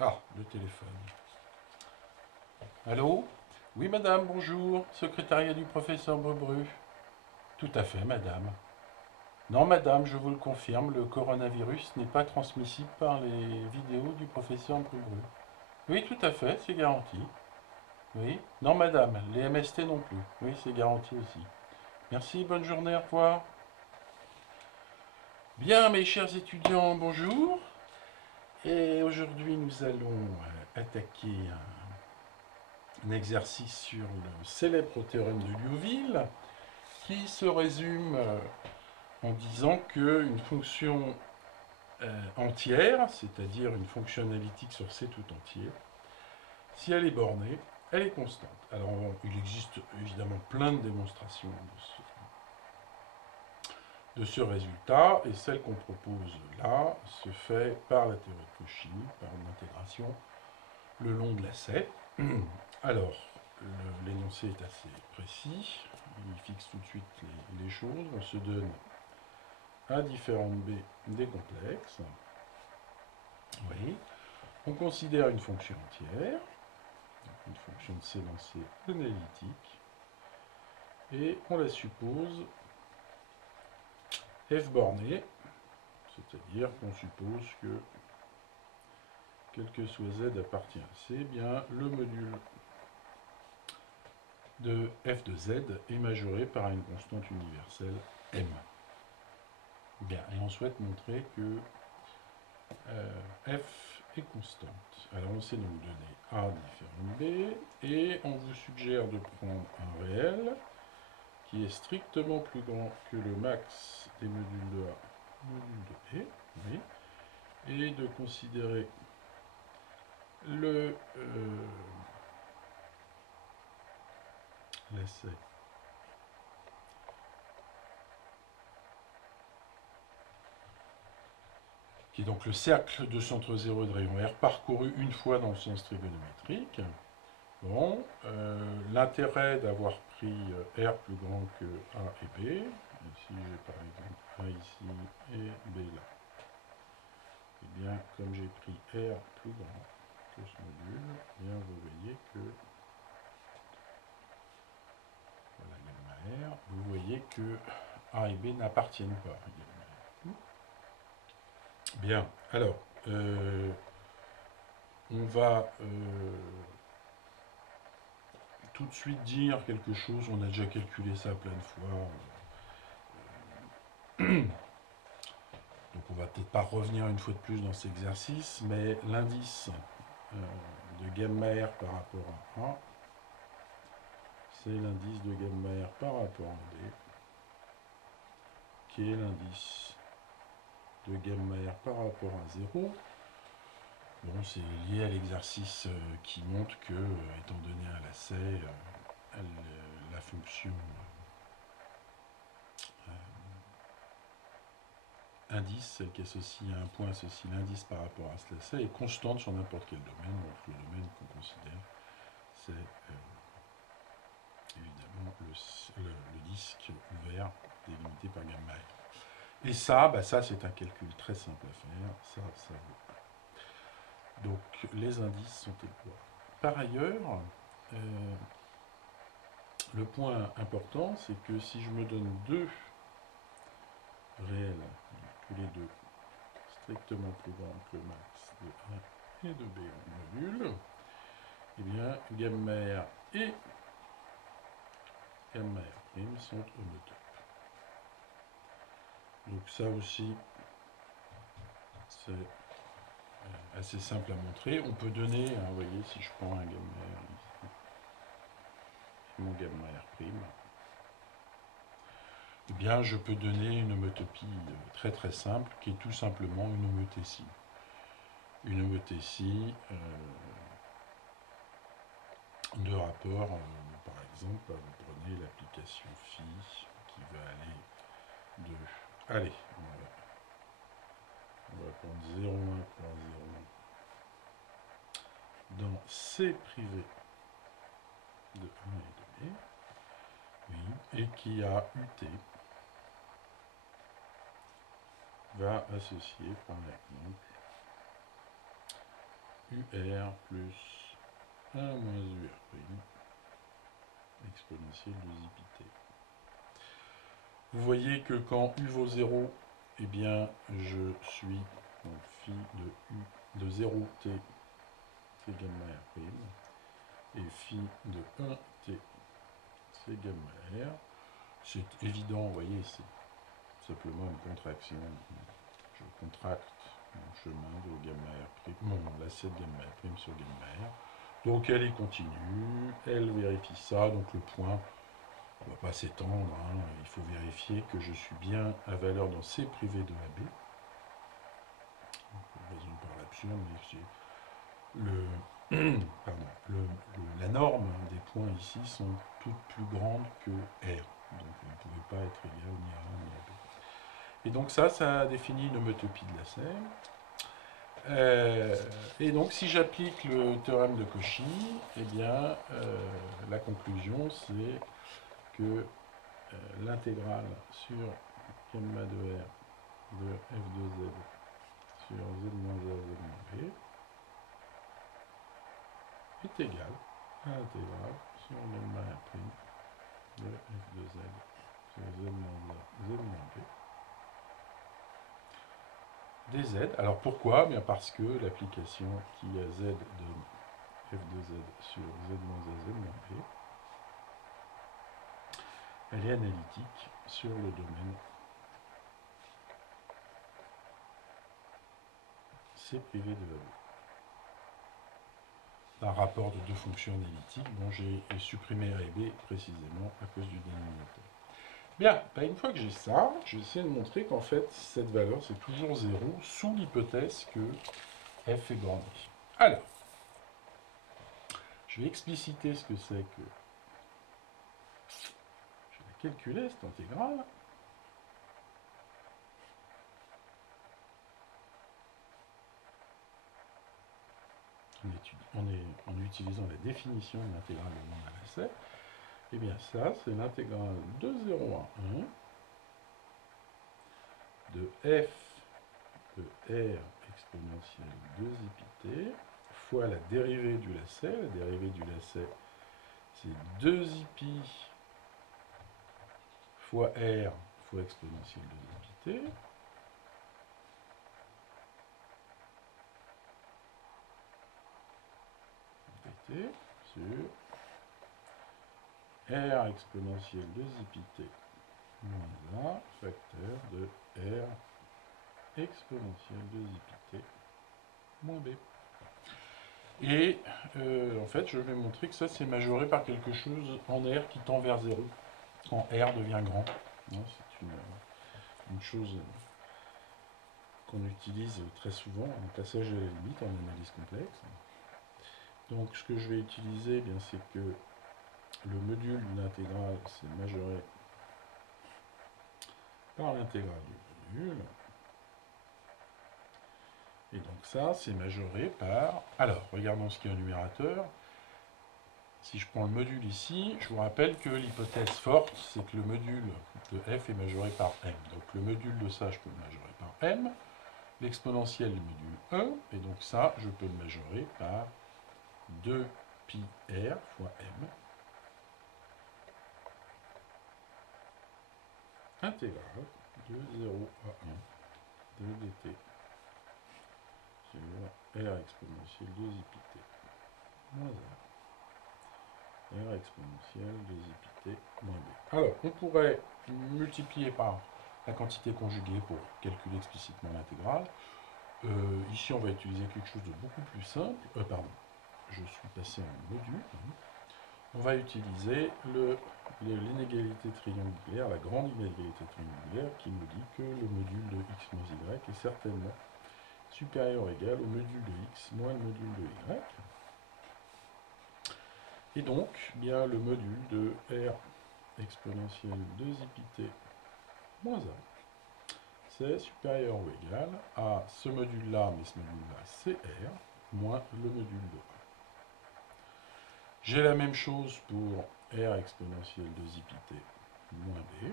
Ah, le téléphone. Allô? Oui, madame, bonjour. Secrétariat du professeur Brebru. Tout à fait, madame. Non, madame, je vous le confirme, le coronavirus n'est pas transmissible par les vidéos du professeur Brebru. Oui, tout à fait, c'est garanti. Oui. Non, madame, les MST non plus. Oui, c'est garanti aussi. Merci, bonne journée, au revoir. Bien, mes chers étudiants, bonjour. Et aujourd'hui, nous allons attaquer un exercice sur le célèbre théorème de Liouville, qui se résume en disant qu'une fonction entière, c'est-à-dire une fonction analytique sur C tout entier, si elle est bornée, elle est constante. Alors il existe évidemment plein de démonstrations de ce résultat, et celle qu'on propose là se fait par la théorie de Cauchy, par une intégration le long de la C. Alors, l'énoncé est assez précis, il fixe tout de suite les choses, on se donne A différente B des complexes. Oui. On considère une fonction entière, une fonction de C dans C analytique, et on la suppose F bornée, c'est-à-dire qu'on suppose que, quel que soit Z appartient à C, eh bien le module de F de Z est majoré par une constante universelle M. Bien, et on souhaite montrer que F est constante. Alors on s'est donc donné A différente B, et on vous suggère de prendre un réel qui est strictement plus grand que le max des modules de A, module de B, oui, et de considérer le l'essai qui est donc le cercle de centre 0 de rayon R parcouru une fois dans le sens trigonométrique. Bon, l'intérêt d'avoir pris R plus grand que A et B, ici j'ai par exemple A ici et B là, et bien comme j'ai pris R plus grand que ce module, eh bien vous voyez que voilà gamma R, vous voyez que A et B n'appartiennent pas à gamma R. Bien, alors on va tout de suite dire quelque chose, on a déjà calculé ça plein de fois. Donc on va peut-être pas revenir une fois de plus dans cet exercice, mais l'indice de gamma R par rapport à A, c'est l'indice de gamma R par rapport à B, qui est l'indice de gamma R par rapport à 0. Bon, c'est lié à l'exercice qui montre que, étant donné un lacet, la fonction indice, celle qui associe à un point associe l'indice par rapport à ce lacet, est constante sur n'importe quel domaine. Donc le domaine qu'on considère, c'est évidemment le disque ouvert délimité par gamma R. Et ça, ça c'est un calcul très simple à faire. Ça vaut. Donc les indices sont égaux. Par ailleurs, le point important, c'est que si je me donne deux réels, tous les deux strictement plus grands que le max de A et de B en module, eh bien gamma R et gamma R' sont homotopes. Donc ça aussi, c'est assez simple à montrer. On peut donner, vous voyez, si je prends un gamma R ici, et mon gamma R', eh bien je peux donner une homotopie très très simple, qui est tout simplement une homothétie. Une homothétie de rapport, par exemple, vous prenez l'application phi qui va aller de... Allez, on va prendre 0,1 croix 0,1 dans C privé de 1 et de B, oui, et qui a UT va associer par exemple UR plus 1 moins UR prime exponentielle de zip. Vous voyez que quand U vaut 0, eh bien, je suis donc phi de U de 0t, c'est gamma R prime, et phi de 1t, c'est gamma R. C'est évident, vous voyez, c'est simplement une contraction. Je contracte mon chemin de gamma R prime, mon lacet de gamma R prime sur gamma R. Donc elle est continue, elle vérifie ça, donc le point on ne va pas s'étendre, hein. Il faut vérifier que je suis bien à valeur dans C privé de AB. On résume par l'absurde, mais la norme des points ici sont toutes plus grandes que R. Donc vous ne pouvez pas être égal ni à A ni à B. Et donc ça définit une homotopie de Lasserre. Et donc si j'applique le théorème de Cauchy, eh bien la conclusion c'est que l'intégrale sur gamma de R de f de z sur z moins a, z moins b est égale à l'intégrale sur gamma R prime de f de z sur z moins a, z moins b dz. Alors pourquoi? Bien parce que l'application qui a z de f de z sur z moins a, z moins b, elle est analytique sur le domaine C privé de AB. Un rapport de deux fonctions analytiques dont j'ai supprimé A et B précisément à cause du dénominateur. Bien, une fois que j'ai ça, je vais essayer de montrer qu'en fait, cette valeur, c'est toujours 0, sous l'hypothèse que f est borné. Alors, je vais expliciter ce que c'est que... Je vais calculer cette intégrale. En utilisant la définition de l'intégrale de long à Lasserre. Eh bien, ça, c'est l'intégrale de 0 à 1 de f de r exponentielle 2 ip fois la dérivée du lacet. La dérivée du lacet, c'est 2 ip fois r fois exponentielle 2 ip dt sur r exponentielle 2 ip moins 1 facteur de r exponentielle 2 ip moins b. Et en fait, je vais montrer que ça, c'est majoré par quelque chose en R qui tend vers 0, quand R devient grand. C'est une chose qu'on utilise très souvent, un passage à la limite en analyse complexe. Donc, ce que je vais utiliser, bien, c'est que le module de l'intégrale, c'est majoré par l'intégrale du module. Et donc ça, c'est majoré par... Alors, regardons ce qui est au numérateur. Si je prends le module ici, je vous rappelle que l'hypothèse forte, c'est que le module de f est majoré par m. Donc le module de ça, je peux le majorer par m. L'exponentielle du module 1, et donc ça, je peux le majorer par 2 pi r fois m. Intégrale de 0 à 1 de dt sur r exponentielle 2 pt moins 1 r exponentielle 2 pt moins b. Alors, on pourrait multiplier par la quantité conjuguée pour calculer explicitement l'intégrale. Ici, on va utiliser quelque chose de beaucoup plus simple. Pardon, je suis passé en module. On va utiliser l'inégalité triangulaire, la grande inégalité triangulaire, qui nous dit que le module de x moins y est certainement supérieur ou égal au module de x moins le module de y. Et donc, bien le module de r exponentielle 2 pt moins 1, c'est supérieur ou égal à ce module-là, mais ce module-là, c'est r, moins le module de 1. J'ai la même chose pour r exponentielle 2 pt moins b,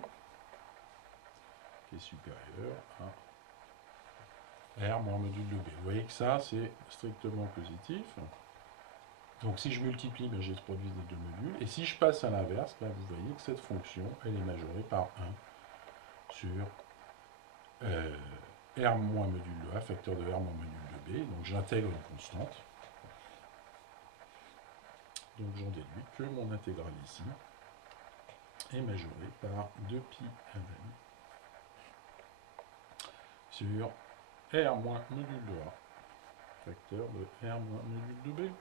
qui est supérieur à R moins module de B. Vous voyez que ça, c'est strictement positif. Donc si je multiplie, ben, j'ai ce produit des deux modules. Et si je passe à l'inverse, ben, vous voyez que cette fonction, elle est majorée par 1 sur R moins module de A, facteur de R moins module de B. Donc j'intègre une constante. Donc j'en déduis que mon intégrale ici est majorée par 2pi Mn sur R moins module de A, facteur de R moins module de B.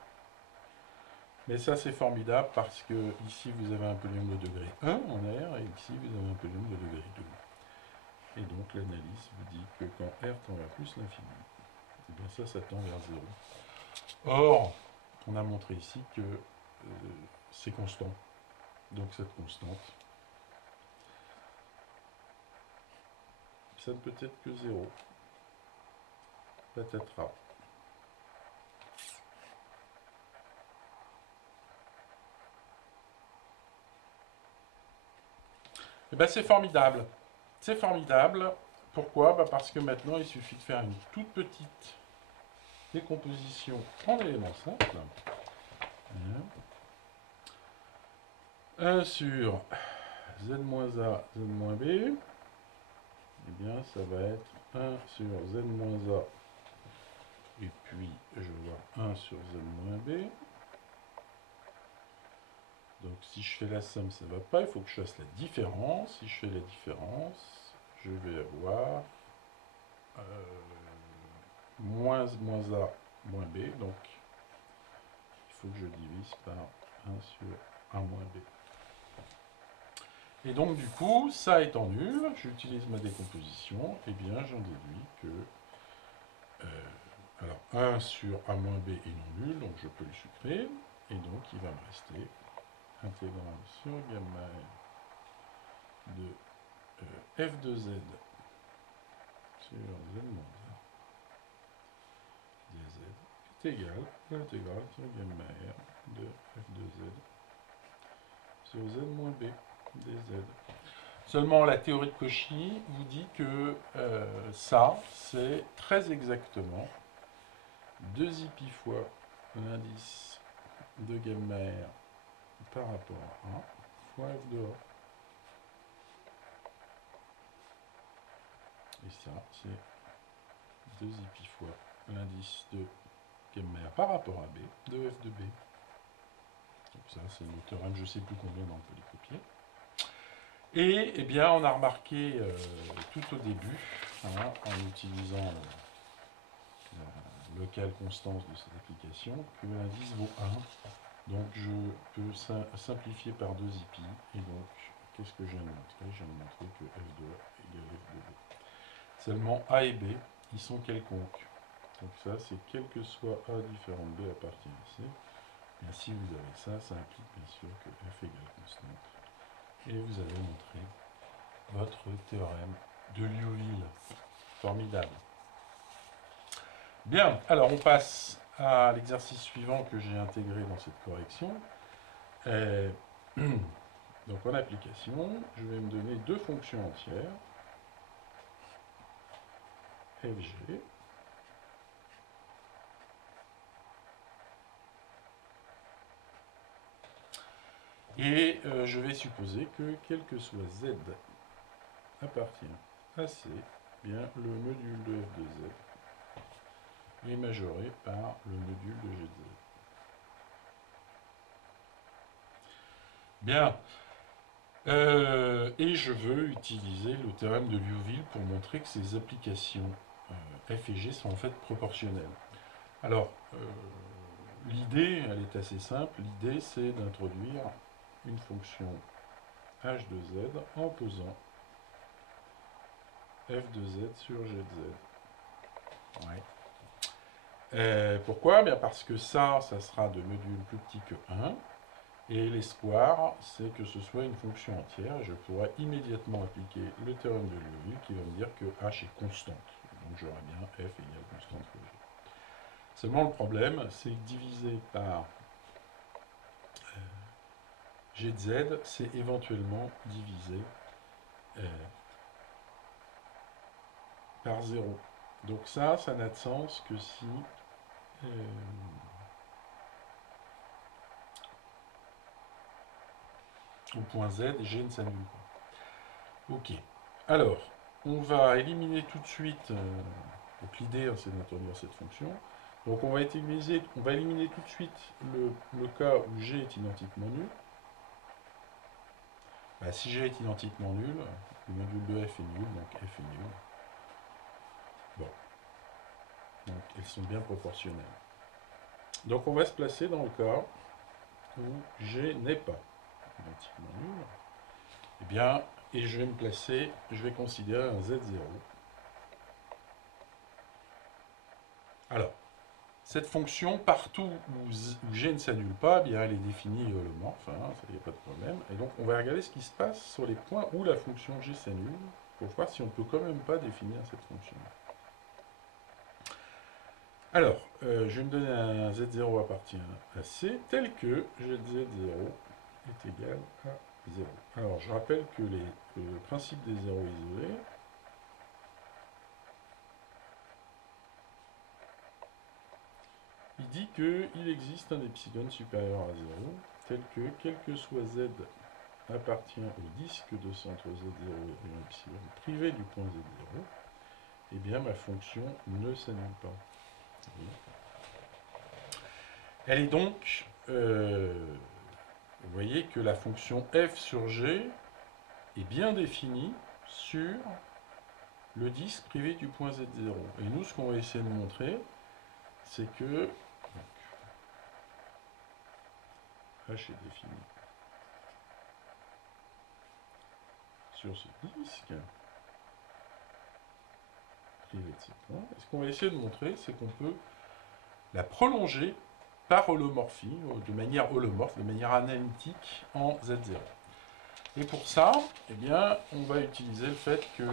Mais ça c'est formidable parce que ici vous avez un polynomial de degré 1 en R et ici vous avez un polynomial de degré 2. Et donc l'analyse vous dit que quand R tend vers plus l'infini, et bien ça tend vers 0. Or, on a montré ici que c'est constant. Donc cette constante, ça ne peut être que 0. Patatras. Et bien c'est formidable. C'est formidable. Pourquoi? Parce que maintenant il suffit de faire une toute petite décomposition en éléments simples. 1 sur z-a, z-b. Eh bien ça va être 1 sur z-a. Et puis je vois 1 sur z-b. Donc si je fais la somme, ça ne va pas, il faut que je fasse la différence. Si je fais la différence, je vais avoir moins A moins B. Donc il faut que je divise par 1 sur 1 moins B. Et donc du coup, ça étant nul, j'utilise ma décomposition, et bien j'en déduis que alors 1 sur A moins B est non nul, donc je peux le supprimer, et donc il va me rester intégrale sur gamma de f de z sur z moins a dz est égal à l'intégrale sur gamma r de f de z sur z moins b dz. Seulement la théorie de Cauchy vous dit que ça c'est très exactement 2 pi fois l'indice de gamma r par rapport à 1 fois f de a. Et ça, c'est 2 pi fois l'indice de gamma r par rapport à b, de f de b. Donc ça, c'est le théorème, je ne sais plus combien, on peut les copier. Et eh bien, on a remarqué tout au début, hein, en utilisant la locale constance de cette application, que l'indice vaut 1. Donc je peux simplifier par 2 pi. Et donc, qu'est-ce que je viens de montrer? Je viens de montrer que f de a égale f de b. Seulement A et B, ils sont quelconques. Donc ça, c'est quel que soit A différent de B appartient ici. Et si vous avez ça, ça implique bien sûr que f égale constante. Et vous avez montré votre théorème de Liouville. Formidable. Bien, alors on passe à l'exercice suivant que j'ai intégré dans cette correction. Donc en application, je vais me donner deux fonctions entières. FG. Et je vais supposer que quel que soit Z appartient à C, bien le module de f de z est majoré par le module de g de z. Bien. Et je veux utiliser le théorème de Liouville pour montrer que ces applications f et g sont en fait proportionnelles. Alors, l'idée, elle est assez simple. L'idée, c'est d'introduire une fonction h de z en posant f de z sur g de z. Ouais. Pourquoi? Bien parce que ça sera de module plus petit que 1. Et l'espoir, c'est que ce soit une fonction entière. Et je pourrais immédiatement appliquer le théorème de Liouville qui va me dire que h est constante. Donc j'aurai bien f égale constante fois g. Seulement le problème, c'est que divisé par g de z, c'est éventuellement divisé par 0. Donc ça n'a de sens que si au point Z, G ne s'annule pas. Ok. Alors, on va éliminer tout de suite. Donc l'idée, hein, c'est d'introduire cette fonction. Donc on va éliminer tout de suite le cas où G est identiquement nul. Bah, si G est identiquement nul, le module de F est nul, donc F est nul. Bon. Donc elles sont bien proportionnelles. Donc on va se placer dans le cas où G n'est pas identiquement nul. Eh bien, et je vais me placer, je vais considérer un Z0. Alors, cette fonction, partout où G ne s'annule pas, eh bien, elle est définie holomorphe, hein, ça, il n'y a pas de problème. Et donc, on va regarder ce qui se passe sur les points où la fonction G s'annule, pour voir si on ne peut quand même pas définir cette fonction. Alors, je vais me donner un Z0 appartient à C, tel que Z0 est égal à 0. Alors, je rappelle que le principe des zéros isolés, il dit qu'il existe un epsilon supérieur à 0, tel que, quel que soit Z appartient au disque de centre Z0 et un epsilon privé du point Z0, eh bien ma fonction ne s'annule pas. Elle est donc, vous voyez que la fonction f sur G est bien définie sur le disque privé du point Z0. Et nous, ce qu'on va essayer de montrer, c'est que H est défini sur ce disque privé de ce point. Et ce qu'on va essayer de montrer, c'est qu'on peut la prolonger par holomorphie, de manière holomorphe, de manière analytique en Z0. Et pour ça, eh bien, on va utiliser le fait que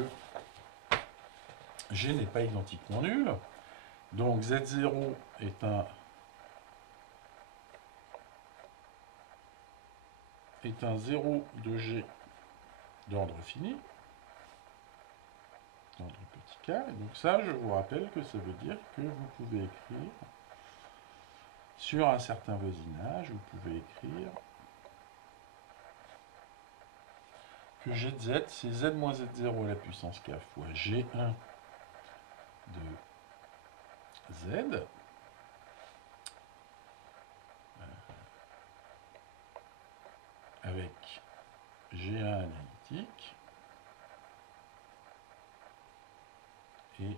G n'est pas identiquement nul. Donc Z0 est un zéro de G d'ordre fini, d'ordre petit k. Et donc ça, je vous rappelle que ça veut dire que vous pouvez écrire sur un certain voisinage, vous pouvez écrire que G de Z, c'est Z moins Z0 à la puissance K fois G1 de Z, avec G1 analytique et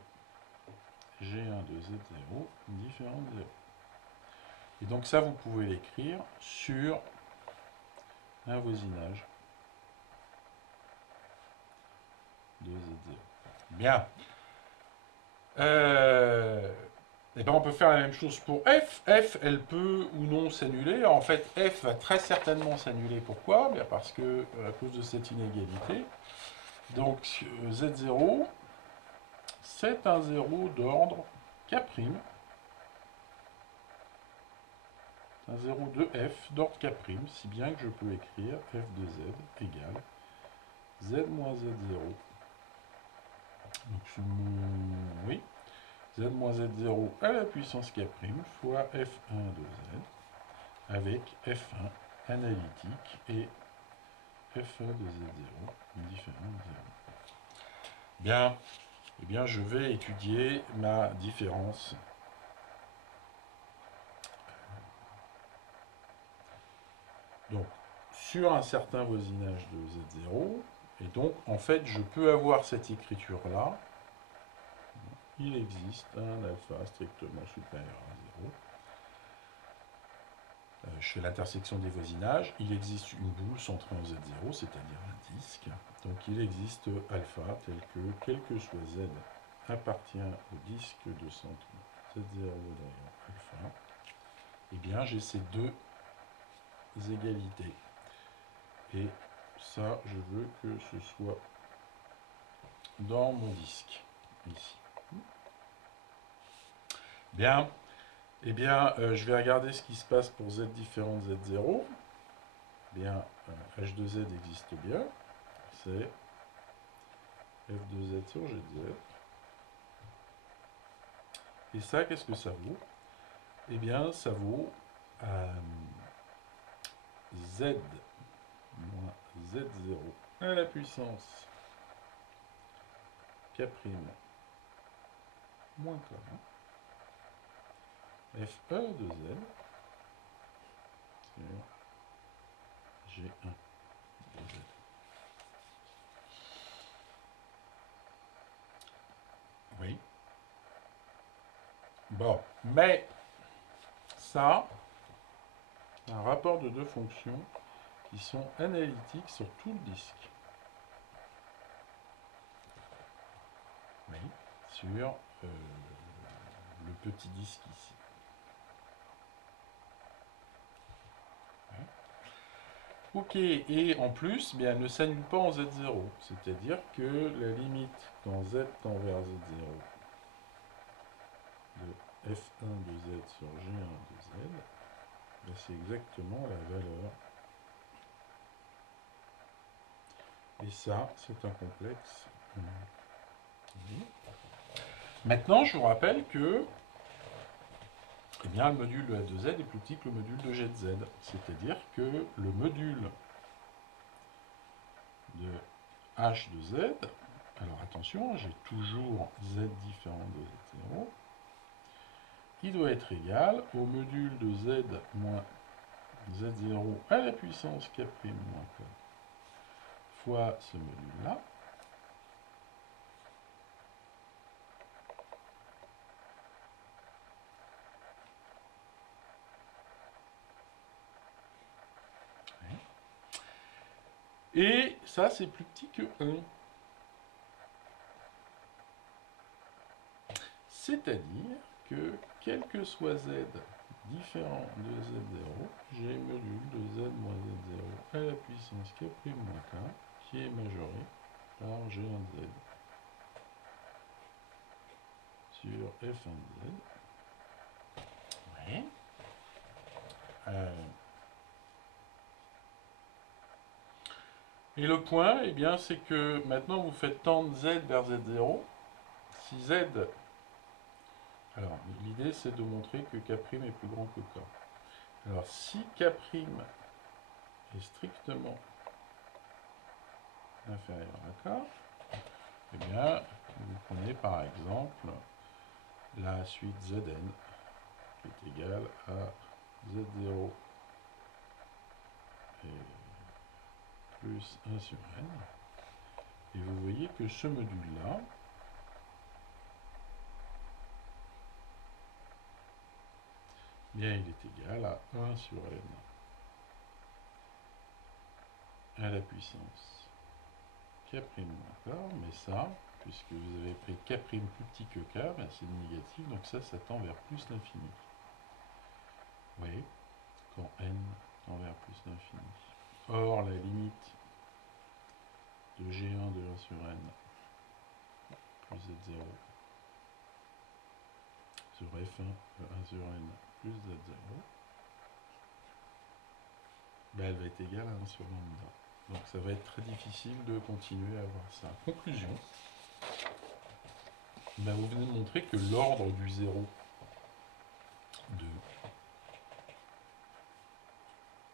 G1 de Z0 différent de 0. Et donc ça, vous pouvez l'écrire sur un voisinage de Z0. Bien. Et ben on peut faire la même chose pour F. F, elle peut ou non s'annuler. En fait, F va très certainement s'annuler. Pourquoi? Bien parce que, à cause de cette inégalité. Donc, Z0, c'est un 0 d'ordre K'. Un 0 de F d'ordre K', si bien que je peux écrire F de Z égale Z moins Z0. Donc, oui. Z moins Z0 à la puissance K' fois F1 de Z avec F1 analytique et F1 de Z0 différent de 0. Bien, eh bien, je vais étudier ma différence. Donc, sur un certain voisinage de Z0, et donc, en fait, je peux avoir cette écriture-là. Il existe un alpha strictement supérieur à 0. Je fais l'intersection des voisinages. Il existe une boule centrée en Z0, c'est-à-dire un disque. Donc il existe alpha tel que, quel que soit Z, appartient au disque de centre Z0 derrière alpha. Eh bien, j'ai ces deux égalités. Et ça, je veux que ce soit dans mon disque, ici. Bien. Eh bien, je vais regarder ce qui se passe pour Z différent de Z0. Bien, H de Z existe bien. C'est F de Z sur G de Z. Et ça, qu'est-ce que ça vaut? Eh bien, ça vaut z moins z0 à la puissance k' moins k fe de z sur g1 de z. Oui. Bon, mais ça, un rapport de deux fonctions qui sont analytiques sur tout le disque. Oui, sur le petit disque ici. Ouais. Ok, et en plus, bien, elle ne s'annule pas en Z0, c'est-à-dire que la limite quand Z tend vers Z0 de F1 de Z sur G1 de Z, ben, c'est exactement la valeur. Et ça, c'est un complexe. Oui. Maintenant, je vous rappelle que eh bien, le module de F de Z est plus petit que le module de G de Z. C'est-à-dire que le module de H de Z, alors attention, j'ai toujours Z différent de Z0, il doit être égal au module de Z moins Z0 à la puissance K' moins K fois ce module-là. Et ça, c'est plus petit que 1. C'est-à-dire que, quel que soit Z différent de Z0, j'ai module de Z moins Z0 à la puissance K' moins K, qui est majoré par G1 de Z sur F1 de Z. Ouais. Et le point, eh bien, c'est que maintenant vous faites tendre Z vers Z0. Si Z, alors l'idée c'est de montrer que K' est plus grand que K. Alors si K' est strictement inférieur à K, eh bien, vous prenez par exemple la suite Zn, qui est égale à Z0 et plus 1 sur n. Et vous voyez que ce module-là, bien, il est égal à 1 sur n à la puissance K' moins K, mais ça, puisque vous avez pris K' plus petit que K, ben c'est négatif, donc ça tend vers plus l'infini. Vous voyez, quand n tend vers plus l'infini. Or, la limite de G1 de 1 sur n plus Z0 sur F1 de 1 sur n plus Z0, ben elle va être égale à 1 sur lambda. Donc ça va être très difficile de continuer à avoir ça. Conclusion, ben vous venez de montrer que l'ordre du 0 de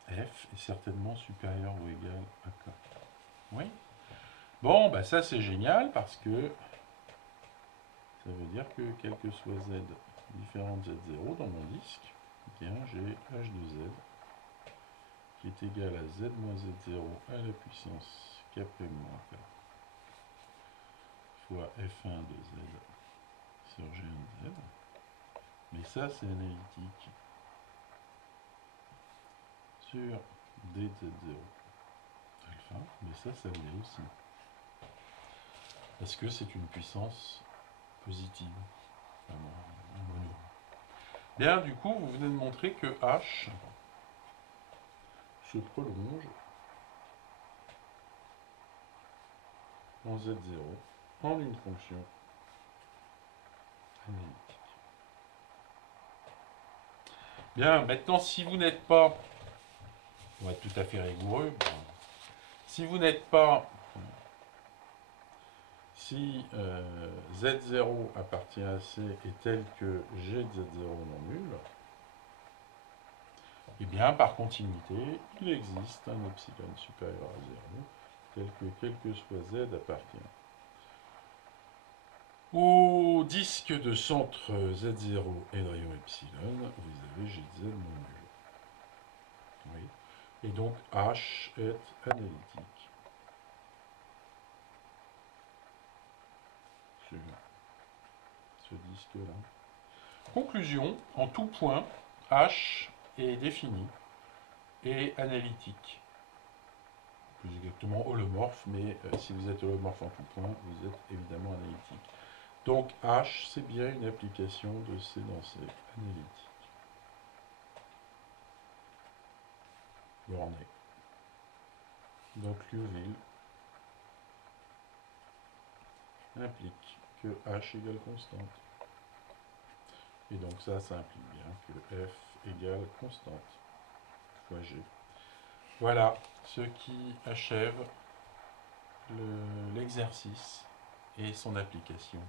F est certainement supérieur ou égal à K. Oui. Bon, ben ça c'est génial parce que ça veut dire que quel que soit Z différent de Z0 dans mon disque, eh bien j'ai H de Z qui est égal à Z moins Z0 à la puissance K' moins K fois F1 de Z sur G1 de Z. Mais ça c'est analytique sur dz0 alpha, mais ça l'est aussi. Parce que c'est une puissance positive. Bien, du coup, vous venez de montrer que H se prolonge en Z0 en une fonction analytique. Bien, maintenant, si vous n'êtes pas, on va être tout à fait rigoureux, si vous n'êtes pas si Z0 appartient à C est tel que G de Z0 non nul, eh bien, par continuité, il existe un epsilon supérieur à 0, tel que quel que soit Z appartient. Au disque de centre Z0 et de rayon epsilon, vous avez Gz non nul. Oui. Et donc H est analytique. Ce disque-là. Conclusion, en tout point, H est défini et analytique. Plus exactement holomorphe, mais si vous êtes holomorphe en tout point, vous êtes évidemment analytique. Donc H, c'est bien une application de C dans C, analytique. Borné. Donc Liouville implique que H égale constante. Et donc ça implique bien que F égale constante fois G. Voilà ce qui achève l'exercice et son application.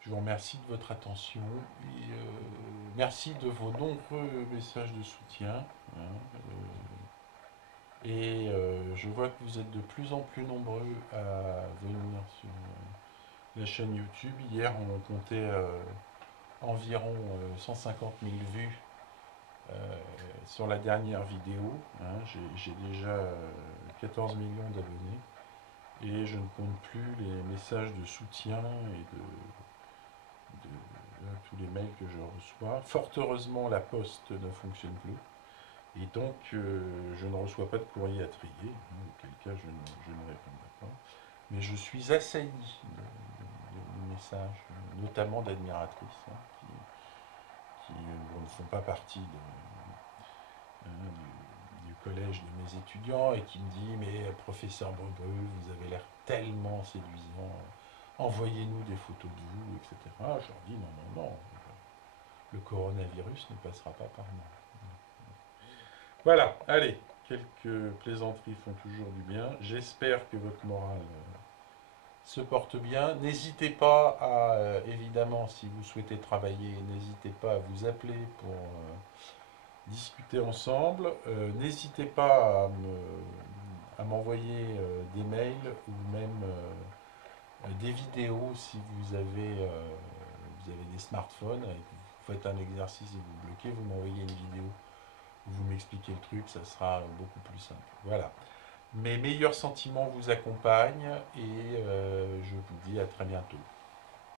Je vous remercie de votre attention et merci de vos nombreux messages de soutien. Je vois que vous êtes de plus en plus nombreux à venir sur la chaîne YouTube. Hier, on comptait environ 150 000 vues sur la dernière vidéo. J'ai déjà 14 millions d'abonnés et je ne compte plus les messages de soutien et de tous les mails que je reçois. Fort heureusement, la poste ne fonctionne plus. Et donc, je ne reçois pas de courrier à trier, auquel cas je ne répondrai pas. Mais je suis assailli de messages, notamment d'admiratrices, qui ne font pas partie du collège de mes étudiants et qui me disent « Mais professeur Brebrul, vous avez l'air tellement séduisant, envoyez-nous des photos de vous, etc. » Je leur dis « Non, non, non, le coronavirus ne passera pas par moi. » Voilà, allez, quelques plaisanteries font toujours du bien. J'espère que votre morale se porte bien. N'hésitez pas à, évidemment, si vous souhaitez travailler, n'hésitez pas à vous appeler pour discuter ensemble. N'hésitez pas à m'envoyer des mails ou même des vidéos si vous avez des smartphones et que vous faites un exercice et vous bloquez, vous m'envoyez une vidéo. Vous m'expliquez le truc, ça sera beaucoup plus simple. Voilà. Mes meilleurs sentiments vous accompagnent et je vous dis à très bientôt.